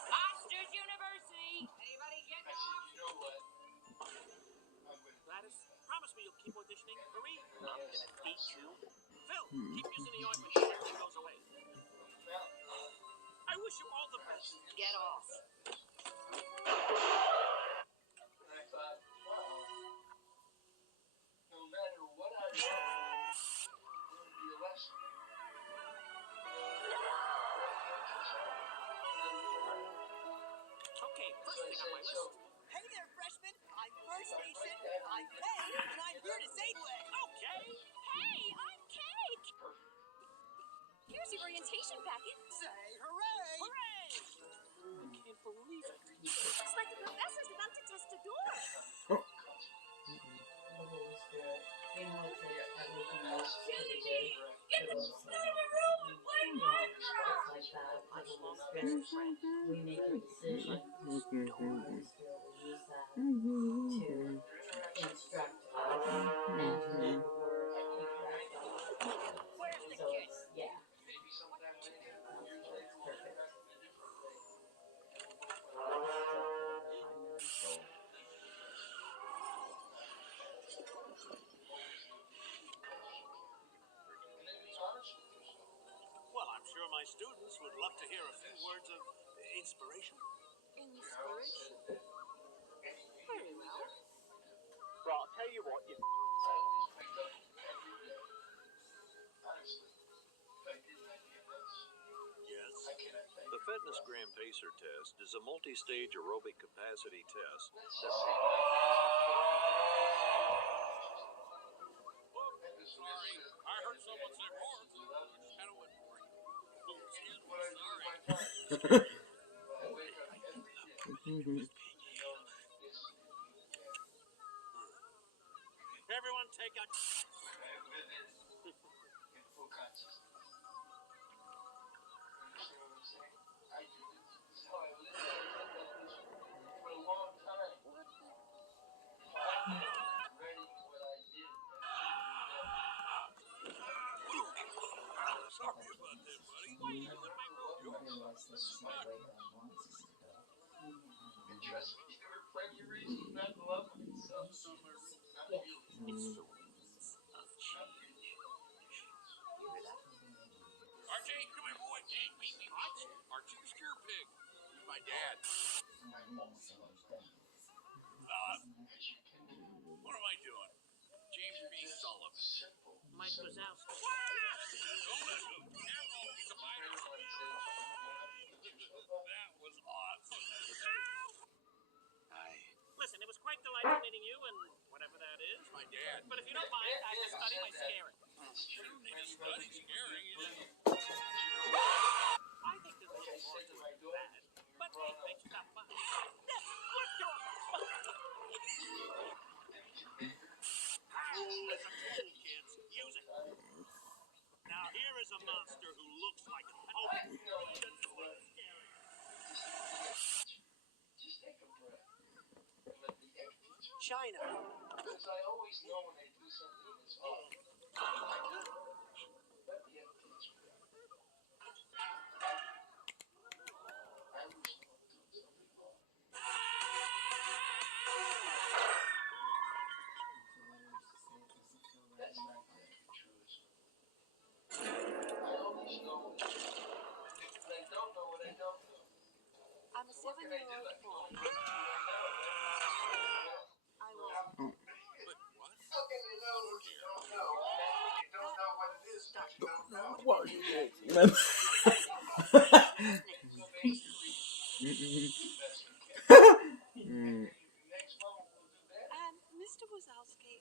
Hostage University! Anybody getting off? Gladys, promise me you'll keep auditioning. Marie, I'm gonna date you. Phil, keep using the ointment so everything goes away. I wish you all the best. Get off. And I thought, wow, no matter what I do, there will be a lesson. Okay, first thing on my list. Hey there, freshman. I'm First Nation, I'm Faye, and I'm here to say way. Okay. Hey, I'm Kate! Here's your orientation packet. Say hooray! Hooray! I can't believe it. Looks like the professor's about to test the door. Get the shit out of my room and play Minecraft! We make a decision to instruct us and to do the work incorrectly. Where's the So kid? it's, yeah, Maybe sometime later, years it's later, we'll perfect. look back in a different way. And then be honest with yourself. Well, I'm sure my students would love to hear a few words of inspiration. Inspiration? Very well. Well, I'll tell you what, I always wake up every day. Honestly, if I didn't, I'd be a mess. Yes. I cannot thank The Fitness Gram Pacer test is a multi-stage aerobic capacity test. Let's just say sorry. I heard someone say roar. I don't want roar. Excuse me, sorry. I wake up every day. Everyone take a... I've been in full consciousness. Understand what I'm saying? I do this. This is how I live. I've done this for a long time. I'm ready for what I did. Sorry about that, buddy. Why are you in my room? And trust me, there were plenty of reasons not to love myself. Not really. It's the wings of change. You hear that? Archie, come here, boy. Hey, beat me. Archie the Scare Pig. He's my dad. What am I doing? James B. Sullivan. Mike Wazowski. Don't listen. Careful. He's a biter. That was awesome. I you don't mind, I have to study my scaring. You don't need to study scaring. I think there's a little more to it than that. But hey, makes it not fun. Let's go! That's a tool, kids. Use it. Now here is a monster who looks like a... Oh, Just take a breath. And let the empty China. Because I always know when they do something that's off. Let the empty I always know I'm doing something wrong. That's not the truth. I always know when I don't know what I don't know. I'm a 7-year-old boy. I will. How can you know what you don't know? You don't know what it is that you don't know. What is it? Mr. Wazowski,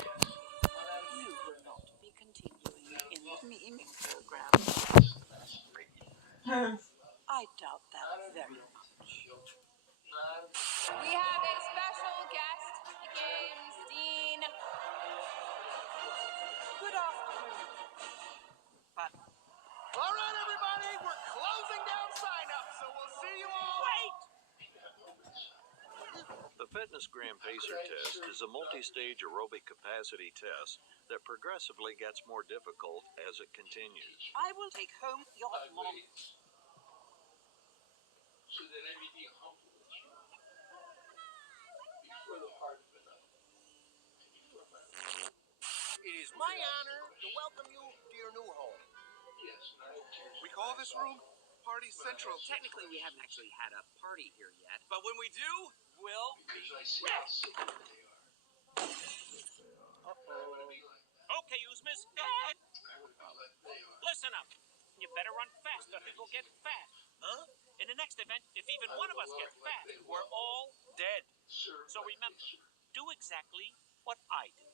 you will not be continuing in the memeing program. I doubt that very much. We have a special guest, James Dean. Good afternoon. But all right, everybody, we're closing down sign-up, so we'll see you all. Wait! The Fitness Gram Pacer test is a multi-stage aerobic capacity test that progressively gets more difficult as it continues. I will take home your mom. So that I may be humble with you. Before the heart of another. Before my life. It is my honor to welcome you to your new home. Yes, and I hope tears. We call this room Party Central. Technically, we haven't actually had a party here yet. But when we do, we'll... Because I see how simple they are. I want to be like that. Okay, Uzmas. I want to be like they are. Listen up. You better run fast or people get fat. Huh? In the next event, if even one of us gets fat, we're all dead. So remember, do exactly what I do.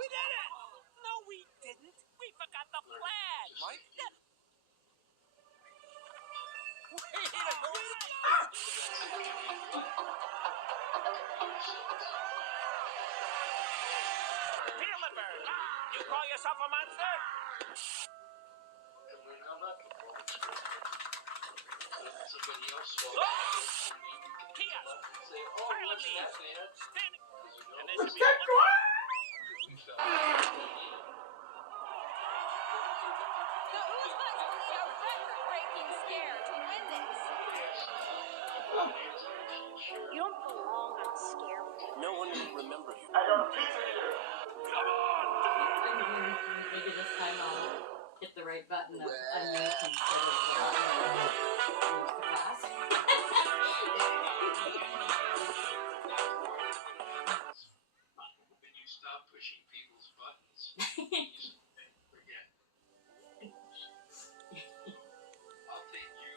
We did it! No, we didn't. We forgot the flag. Mike? Feel the bird. You call yourself a monster? And when I'm not the monster, when somebody else falls Kiosk. say, oh, Pilot what's leaves. that, man? Stand. And there What's should be that? one. We fell. The Uzmas will need a record-breaking scare to win this. You don't belong on a scare wheel. No one will remember you. I got a pizza here. Come on! Maybe this time I'll hit the right button of unmute instead of use the glass. When you stop pushing people's buttons, forget. I'll take you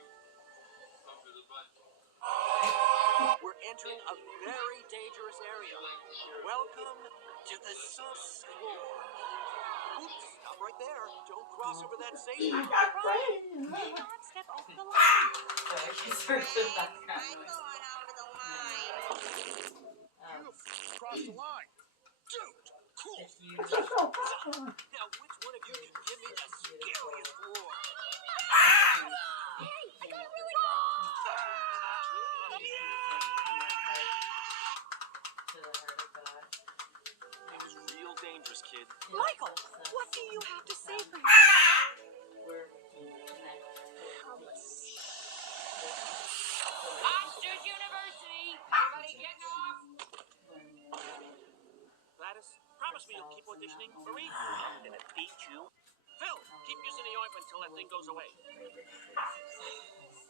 over the button. We're entering a very dangerous area. Welcome to the sus floor. Oops, stop right there. Don't cross over that safety. I got brains. Do not step off the line. Sorry, she's heard the background I'm noise. going over the line. You've crossed the line. Dude, cool. If you Now, which one of you can give me the scariest roar? It was real dangerous, kid. Michael, what do you have to say for yourself? where we can connect Oxford University. Everybody getting off? Gladys, promise me you'll keep auditioning for me. I'm gonna beat you. Phil, keep using the ointment until that thing goes away.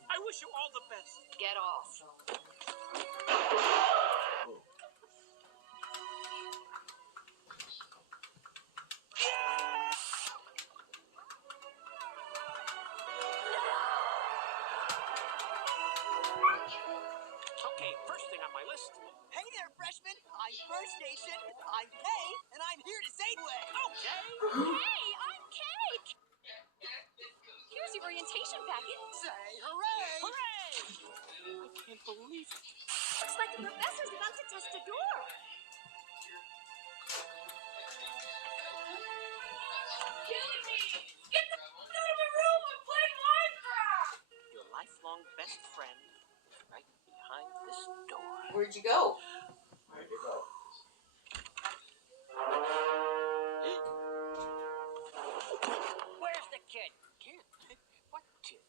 I wish you all the best. Get off. Okay, first thing on my list. Hey there, freshman. I'm First Nation. I'm Kay, and I'm here to say way. Okay. Hey, I'm Cake! Here's your orientation packet. Say hooray! Hooray! I can't believe it. Looks like the professor's about to test a door. Killing me! Get the out of my room and play Minecraft! Your lifelong best friend right behind this door. Where'd you go? Where'd you go? Where's the kid? Kid? What kid?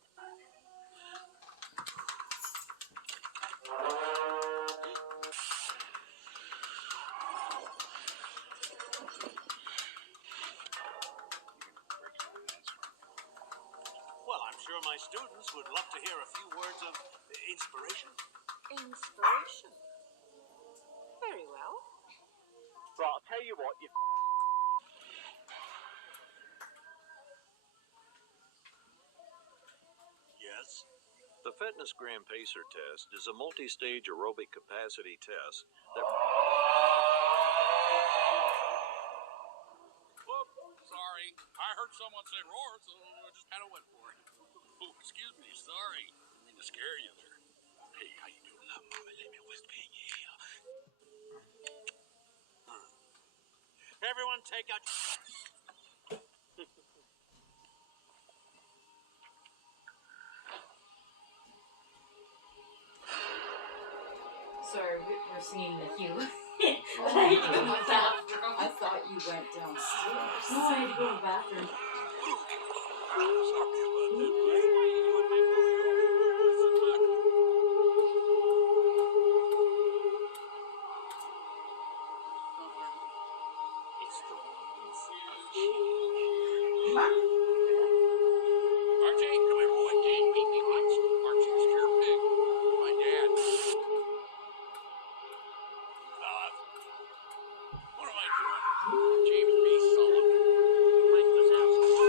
Well, I'm sure my students would love to hear a few words of inspiration. Inspiration. Very well. Right, I'll tell you what, you... Yes? The Fitness Gram Pacer test is a multi-stage aerobic capacity test that... Whoop, sorry. I heard someone say roar, so I just kind of went for it. Oh, excuse me, sorry. Didn't mean to scare you there. Hey, how you doing? Mama, let me whisper in your ear. Everyone take out... Sorry, we're singing the Hue. I had to go to the bathroom. I thought you went downstairs. No, I had to go to the bathroom. Sorry about that. It's the ones of change. RJ, come here, boy. Can't beat me much. Archie, you scare pig. My dad. What am I doing? James B. Sullivan. Mike Wazowski.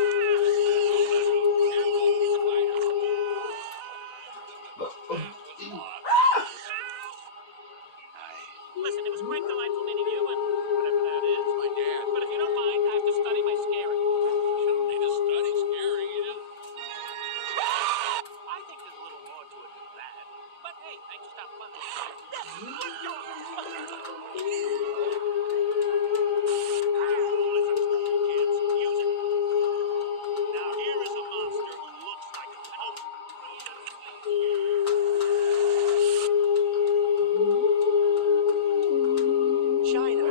Listen, it was quite delightful meeting you and whatever that is. My dad. But if you don't mind, I have to study my scaring. You don't need to study scaring. You just... I think there's a little more to it than that. But hey, thanks for stopping by. Listen, school kids, music. Now here is a monster who looks like a mouse. China.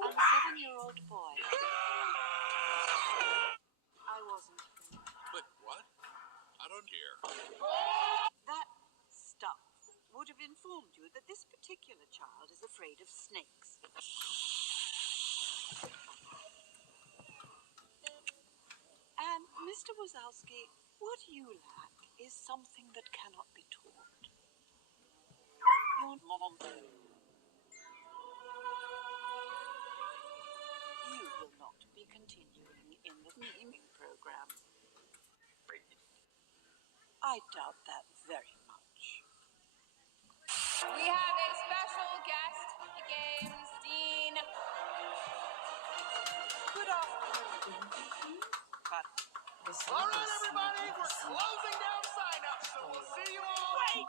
I'm a 7-year-old boy. I wasn't. But what? I don't care. That stuff would have informed you that this particular child is afraid of snakes. And, Mr. Wazowski, what you lack is something that cannot be taught. Your mom. You will not be continuing in the naming program. I doubt that very much. We have a special guest, Games Dean. Good afternoon. But All right, everybody, we're closing down sign-up, so we'll see you all. Wait!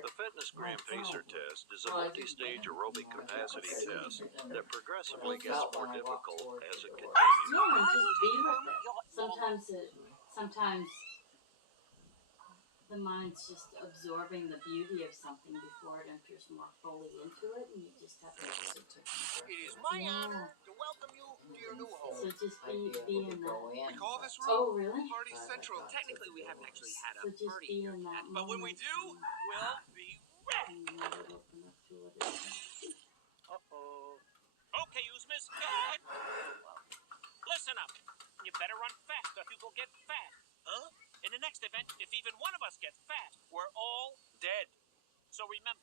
The Fitness Gram Pacer test is a multi-stage aerobic capacity test that progressively gets more difficult as it continues. No, and just be with it. Sometimes the mind's just absorbing the beauty of something before it enters more fully into it, and you just have to It is my honor to welcome you to your new home. So just be in that. We call this Oh, room really? Party Central. Technically, we haven't actually had a So just party be here in that yet, but when we moment. do, we'll be ready. And let it open up to what it is. Uh-oh. Listen up. You better run fast or you will get fat. Huh? In the next event, if even one of us gets fat, we're all dead. So remember,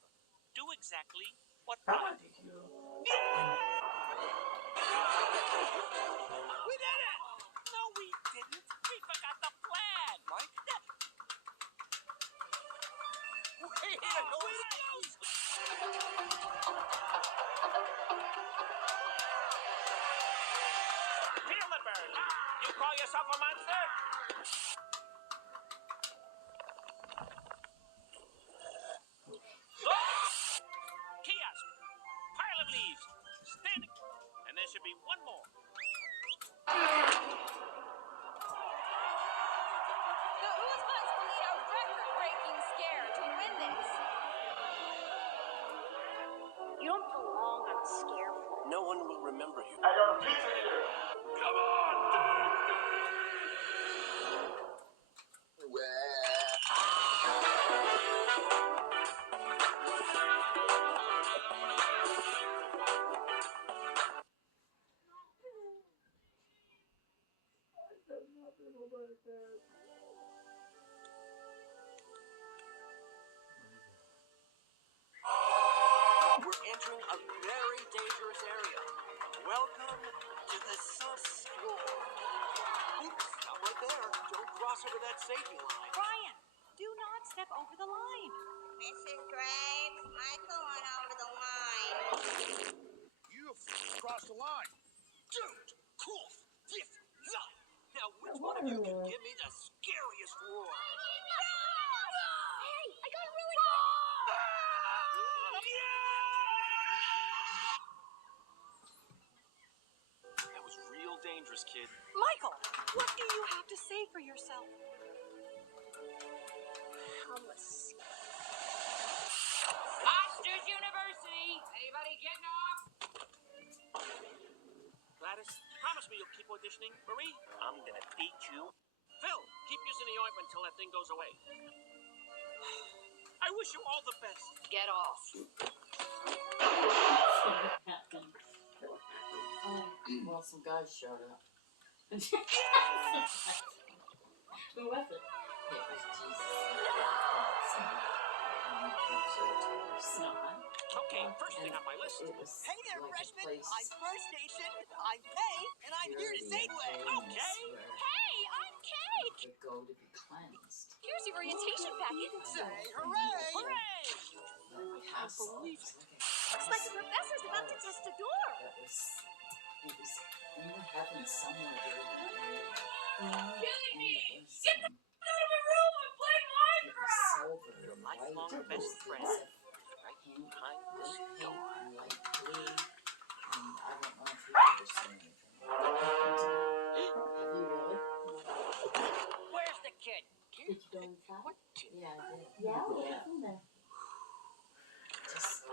do exactly what I did. We did it! No, we didn't. We forgot the plan. Mike? Wait a minute. Feel the burn. You call yourself a monster? Kiosk. Pile of leaves. Standing. And there should be one more. The Oozmon's will need a record-breaking scare to win this. You don't belong on a scare floor. No one will remember you. I got a pizza here. Come on, We're entering a very dangerous area. Welcome to the subfloor. Oops, stop right there. Don't cross over that safety line. Brian, do not step over the line. Mrs. Graves, Michael went over the line. You crossed the line. Don't cross this line. Now, which one of you can give me the scariest roar? Hey, I got a really good. That was real dangerous, kid. Michael, what do you have to say for yourself? Ostrich University. Anybody getting off? Gladys, promise me you'll keep auditioning. Marie, I'm gonna beat you. Phil, keep using the ointment until that thing goes away. I wish you all the best. Get off. Well, some guys showed up. Who was it? It was Jesus. Okay, first thing on my list. Hey there, freshman. I'm First Nation. I'm Kay, and I'm here to say Okay. Hey, I'm Kate. Would go to be cleansed. Here's your orientation packet. Say hooray! Hooray! Castle. Looks like the professor's about to test a door. It was in the heavens somewhere. Killing me! Get the out of my room and play Minecraft! Silver, Your lifelong white, best friend. right behind this door, light blue. I don't know if you've ever seen anything. Have you really? Where's the kid? Did you go inside? What kid? Yeah, I did. Yeah, what's in there? Just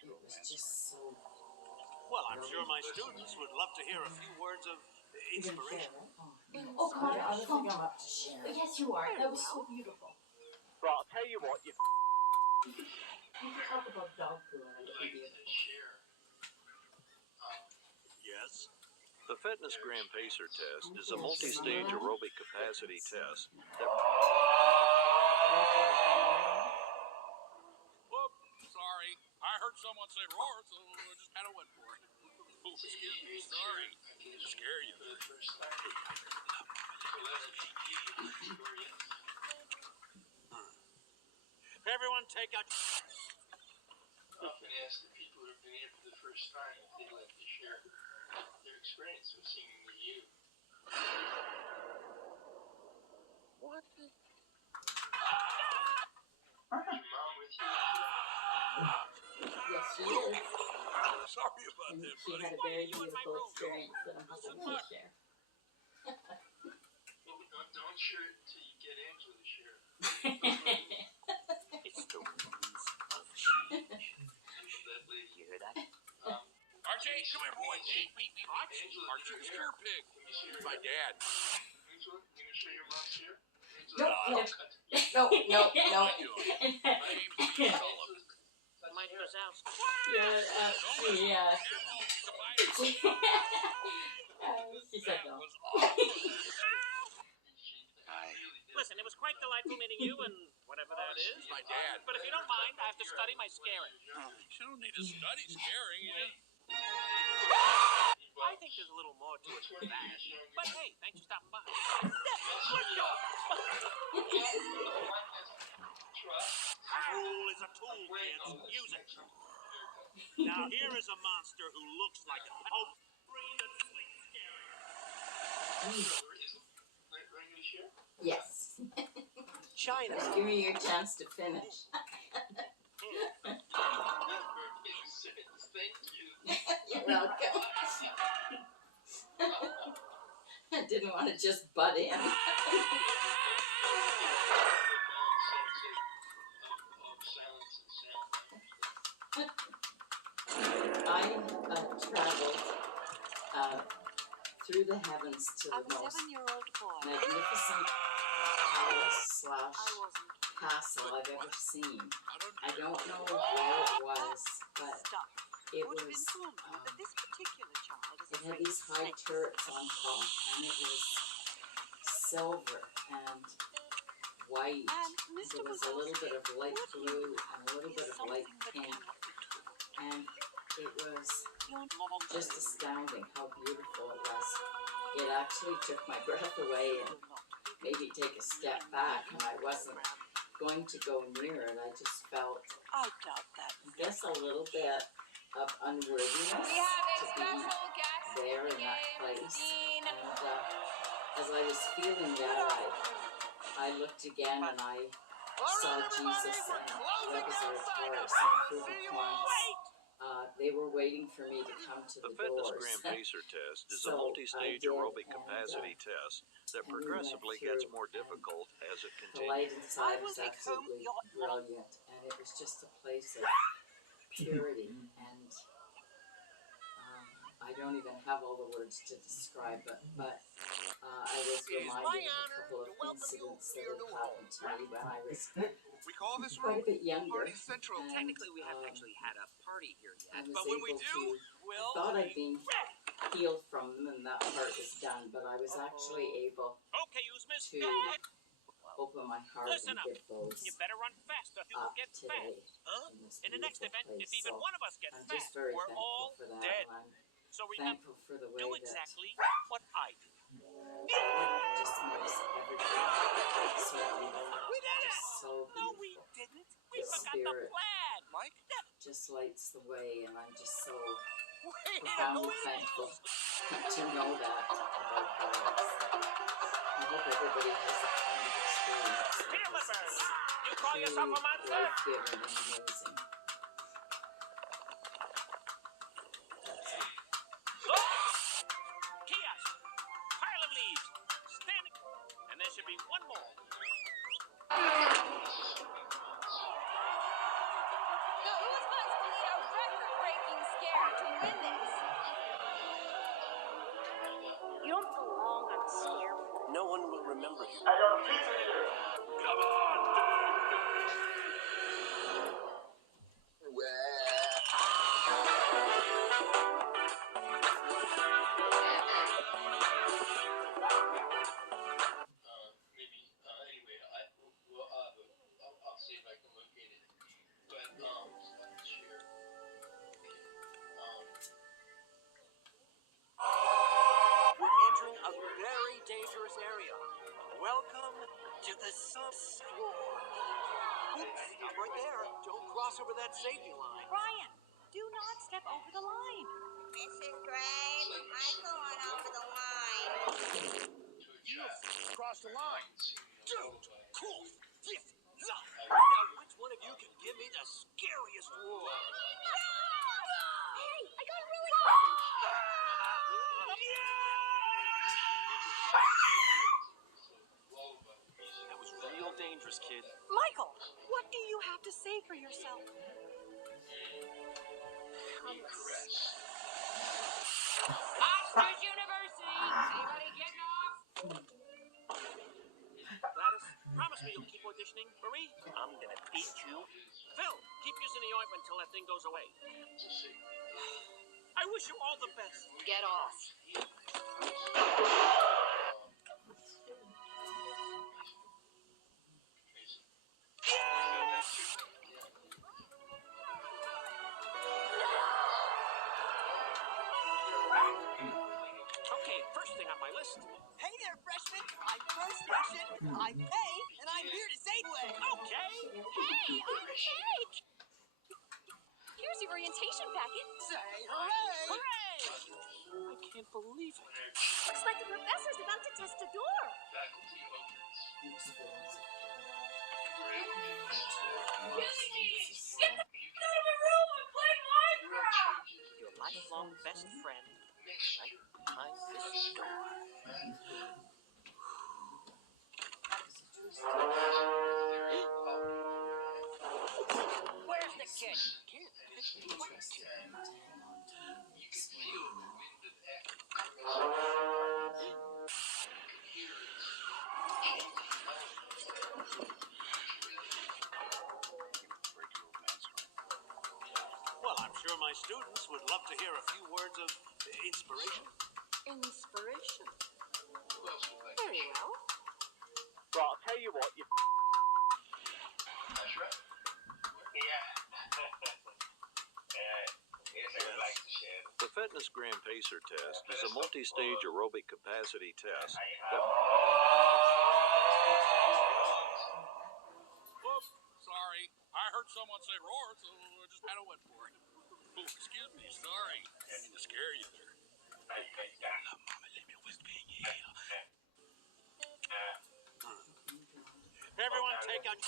it was just so. Well, I'm sure my students would love to hear a few words of inspiration. Oh, come on. I don't think I'm up to share. Yes, you are. That was so beautiful. Right, I'll tell you what. You can talk about dog poo and I can do Yes? The Fitness Gram Pacer test is a multi-stage aerobic capacity test that... Whoop, sorry. I heard someone say roar, so I just kind of went for it. Oh, excuse me, sorry. Scare you there. Everyone take out... Often ask the people who have been here for the first time if they'd like to share their experience of singing with you. What the... Is your mom with you? Yes, she is. Sorry about And that, she buddy. had a very beautiful experience that I'm hoping to share. Don't share it until you get Angela to share it. It's the winds of change. That lady. You hear that? Archie, come here, boy. Archie, Archie the Scare Pig. Let me see her. My dad. Angela, you gonna share your mom's share? Nope, Angela, nope. cut. No. Mike Wazowski. Yeah. She said no. Listen, it was quite delightful meeting you and whatever that is. My dad. But if you don't mind, I have to study my scaring. You don't need to study scaring. You just... I think there's a little more to it than that. But hey, thanks for stopping by. Rule is a tool, kids. Use it. Now here is a monster who looks like a hope. Yes. China. Give me your chance to finish. You're welcome. I didn't want to just butt in. I traveled through the heavens to the most magnificent palace / castle I've ever seen. I don't know where it was, but it was, it had these high turrets on top, and it was silver and white. There was a little bit of light blue and a little bit of light pink, and it was just astounding how beautiful it was. It actually took my breath away and made me take a step back, and I wasn't going to go near it. I just felt, I guess, a little bit of unworthiness to be there in that place. And as I was feeling that, I looked again and I saw Jesus and Rebazar Taurus and Frugal Points. They were waiting for me to come to the Fitness doors. Grand Pacer test is a So multi-stage I did, aerobic and, capacity test that and we went progressively through, gets more difficult as it The light continues. inside was absolutely brilliant, and it was just a place of purity, and I don't even have all the words to describe it, but I was reminded of a couple of incidents that had happened to me when I was We call this quite a bit younger. Party Central. And, Technically, we haven't actually had a party here I yet. was But when we able do, I thought I'd been healed from them and that part was done, but I was actually able Okay, Usman. to open my heart Listen and up. give those You better run faster if you up will get today fat. in this In the next beautiful event, place. if even So one of us gets I'm fat, just very we're thankful all for that. dead. And I'm So remember, thankful for the way do that exactly what I do. it just makes everything so beautiful. We did it! Just so beautiful. No, we didn't. We The forgot the spirit plan. Mike? just lights the way, and I'm just so Wait, profoundly thankful to know that about dogs. I hope everybody has that kind of experience. Feel it, because Bert. You call it's yourself a truly monster? life-giving and amazing. That's it. Kiosk. Pile of leaves. Standing. And there should be one more. Now, who's going to need a record-breaking scare to win this? You don't belong on a scare board. No one will remember you. I got a pizza here. Come on, I'll see if I can locate it. But share. We're entering a very dangerous area. Welcome to the subfloor. Oops, stop right there. Don't cross over that safety line. Brian, do not step over the line. Mrs. Gray, Michael went over the line. Cross the line. Dude, cool. Yes. Now, which one of you can give me the scariest roar? Hey, I got really That was real dangerous, kid. Michael, what do you have to say for yourself? Oxford University, anybody getting off? Gladys, promise promise me you'll keep auditioning? Marie, I'm gonna beat you. Phil, keep using the ointment until that thing goes away. I wish you all the best. Get off. Okay, first thing on my list. Hey there, freshman. I'm Pro Station. I'm Pay, and I'm here to say way. Okay. Hey, I'm Kate! Here's your orientation packet. Say hooray! Hooray! I can't believe it. Looks like the professor's about to test a door. Get out of my room and play Minecraft! Your lifelong best friend, right behind this door. Where's the kid? Kid? What kid? Well, I'm sure my students would love to hear a few words of inspiration. Inspiration. Very well. Well, I'll tell you what, you... That's right. Yeah. The Fitness Gram Pacer test is a multi-stage aerobic capacity test that Whoops, sorry. I heard someone say roar, so I just kind of went for it. Oh, excuse me, sorry. Didn't mean to scare you there. Mama, let me whisper in your ear. Everyone take out...